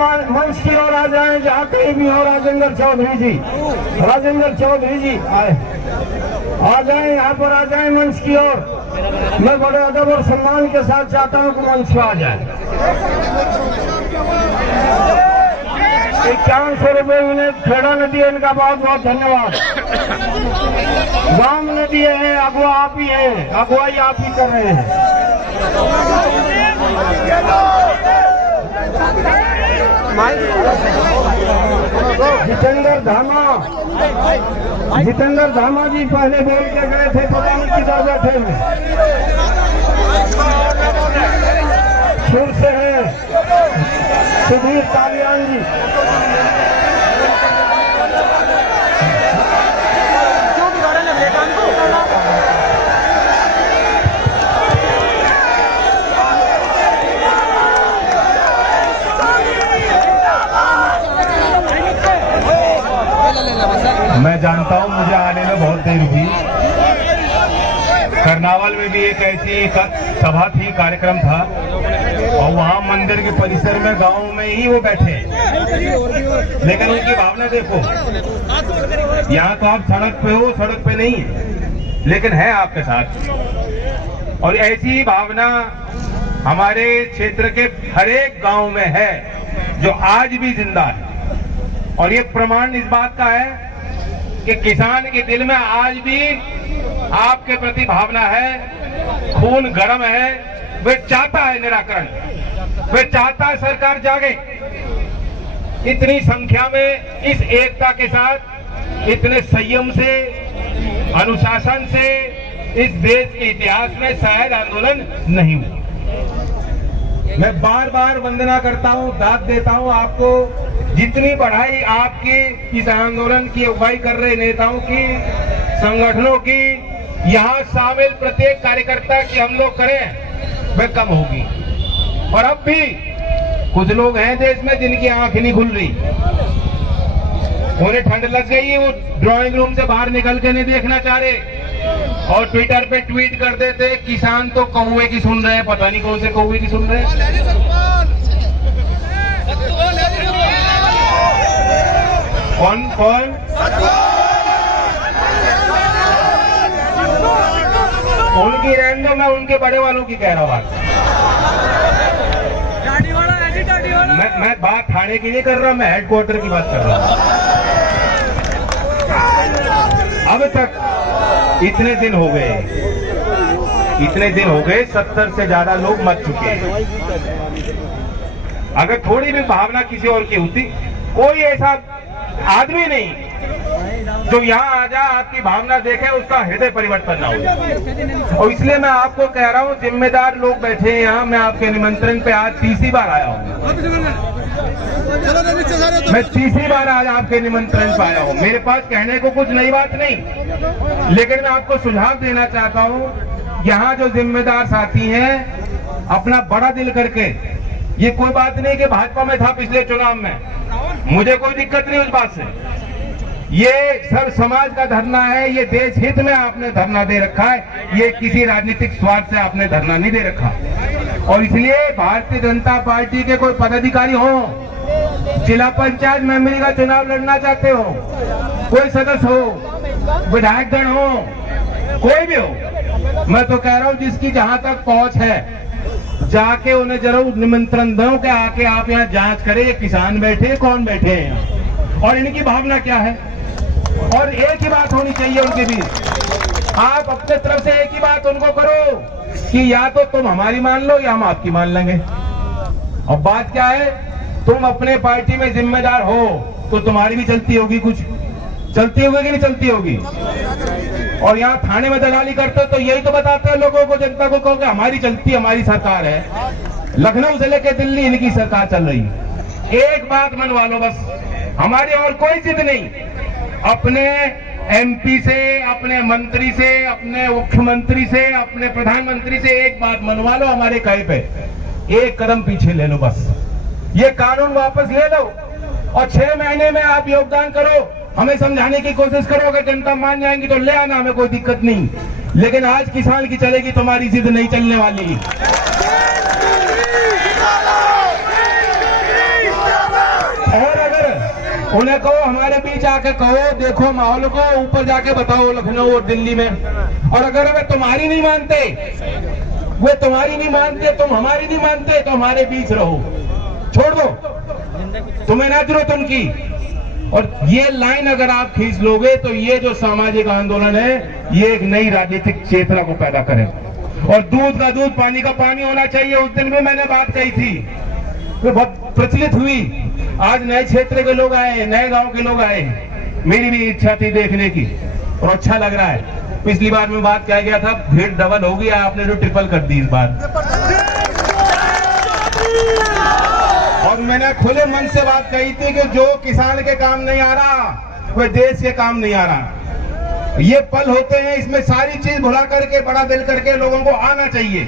मंच की ओर आ जाए, जहाँ कहीं भी हो। राजेंद्र चौधरी जी आए, आ जाए, यहाँ पर आ जाए मंच की ओर। मैं बड़े अदब और सम्मान के साथ चाहता हूँ कि मंच पर आ जाए। 5100 रुपये इन्हें खेड़ा ने दिए, इनका बहुत बहुत धन्यवाद। गांव ने दिए हैं, अगुआ आप ही है, अगुवाई आप ही कर रहे हैं। जितेंद्र धामा जी पहले बोल के गए थे, पता नहीं किधर बैठे हैं। सुर से है सुधीर कालियान जी। मैं जानता हूं मुझे आने में बहुत देर हुई। करनावल में भी एक ऐसी सभा थी, कार्यक्रम था, और वहां मंदिर के परिसर में गांव में ही वो बैठे। लेकिन उनकी भावना देखो, यहाँ तो आप सड़क पे हो, सड़क पे नहीं है, लेकिन है आपके साथ। और ऐसी भावना हमारे क्षेत्र के हर एक गांव में है, जो आज भी जिंदा है। और ये प्रमाण इस बात का है कि किसान के दिल में आज भी आपके प्रति भावना है, खून गर्म है। वे चाहता है निराकरण, वे चाहता है सरकार जागे। इतनी संख्या में इस एकता के साथ, इतने संयम से, अनुशासन से इस देश के इतिहास में शायद आंदोलन नहीं हुआ। मैं बार बार वंदना करता हूं, दाद देता हूं आपको। जितनी बढ़ाई आपकी इस आंदोलन की अगुवाई कर रहे नेताओं की, संगठनों की, यहाँ शामिल प्रत्येक कार्यकर्ता की हम लोग करें, वह कम होगी। और अब भी कुछ लोग हैं देश में जिनकी आंख नहीं खुल रही, उन्हें ठंड लग गई, वो ड्राइंग रूम से बाहर निकल के नहीं देखना चाह रहे, और ट्विटर पे ट्वीट कर देते किसान तो कौवे की सुन रहे हैं। पता नहीं कौन से कौवे की सुन रहे हैं। कौन उनकी रहने दो, मैं उनके बड़े वालों की कह रहा हूँ बात। मैं बात थाने की नहीं कर रहा, मैं हेडक्वार्टर की बात कर रहा हूँ। अब तक इतने दिन हो गए 70 से ज्यादा लोग मर चुके हैं। अगर थोड़ी भी भावना किसी और की होती, कोई ऐसा आदमी नहीं जो यहाँ आ जा आपकी भावना देखे, उसका हृदय परिवर्तन ना हो। और इसलिए मैं आपको कह रहा हूँ, जिम्मेदार लोग बैठे हैं यहाँ। मैं आपके निमंत्रण पे आज तीसरी बार आया हूँ। मैं तीसरी बार आज आपके निमंत्रण पे आया हूँ। मेरे पास कहने को कुछ नई बात नहीं, लेकिन मैं आपको सुझाव देना चाहता हूँ। यहाँ जो जिम्मेदार साथी हैं, अपना बड़ा दिल करके, ये कोई बात नहीं कि भाजपा में था पिछले चुनाव में, मुझे कोई दिक्कत नहीं उस बात से। ये सब समाज का धरना है, ये देश हित में आपने धरना दे रखा है, ये किसी राजनीतिक स्वार्थ से आपने धरना नहीं दे रखा। और इसलिए भारतीय जनता पार्टी के कोई पदाधिकारी हो, जिला पंचायत मेंबरी का चुनाव लड़ना चाहते हो, कोई सदस्य हो, विधायक गण हो, कोई भी हो, मैं तो कह रहा हूं जिसकी जहां तक पहुंच है, जाके उन्हें जरूर निमंत्रण दो कि आके आप यहाँ जांच करें, ये किसान बैठे कौन बैठे हैं और इनकी भावना क्या है। और एक ही बात होनी चाहिए उनके बीच। आप अपने तरफ से एक ही बात उनको करो कि या तो तुम हमारी मान लो या हम आपकी मान लेंगे। और बात क्या है, तुम अपने पार्टी में जिम्मेदार हो तो तुम्हारी भी चलती होगी, कुछ चलती होगी कि नहीं चलती होगी। और यहाँ थाने में दलाली करते हो तो यही तो बताते हैं लोगों को, जनता को, कहो कि हमारी चलती, हमारी सरकार है। लखनऊ से लेकर दिल्ली इनकी सरकार चल रही है। एक बात मनवा लो बस, हमारी और कोई जिद नहीं। अपने एमपी से, अपने मंत्री से, अपने मुख्यमंत्री से, अपने प्रधानमंत्री से एक बात मनवा लो, हमारे कहे पे एक कदम पीछे ले लो बस। ये कानून वापस ले लो और 6 महीने में आप योगदान करो, हमें समझाने की कोशिश करो। अगर जनता मान जाएंगी तो ले आना, हमें कोई दिक्कत नहीं। लेकिन आज किसान की चलेगी, तुम्हारी जिद नहीं चलने वाली। उन्हें कहो हमारे बीच आके कहो, देखो माहौल को, ऊपर जाके बताओ लखनऊ और दिल्ली में। और अगर वे तुम्हारी नहीं मानते, वे तुम्हारी नहीं मानते, तुम हमारी नहीं मानते, तो हमारे बीच रहो, छोड़ दो, तुम्हें ना जरूरत उनकी। और ये लाइन अगर आप खींच लोगे तो ये जो सामाजिक आंदोलन है ये एक नई राजनीतिक चेतना को पैदा करे। और दूध का दूध, पानी का पानी होना चाहिए। उस दिन भी मैंने बात कही थी, वो बहुत प्रचलित हुई। आज नए क्षेत्र के लोग आए, नए गांव के लोग आए, मेरी भी इच्छा थी देखने की और अच्छा लग रहा है। पिछली बार में बात कहा गया था भीड़ डबल हो गई, आपने जो ट्रिपल कर दी इस बार। और मैंने खुले मन से बात कही थी कि जो किसान के काम नहीं आ रहा वह देश के काम नहीं आ रहा। ये पल होते हैं, इसमें सारी चीज भुला करके, बड़ा दिल करके लोगों को आना चाहिए।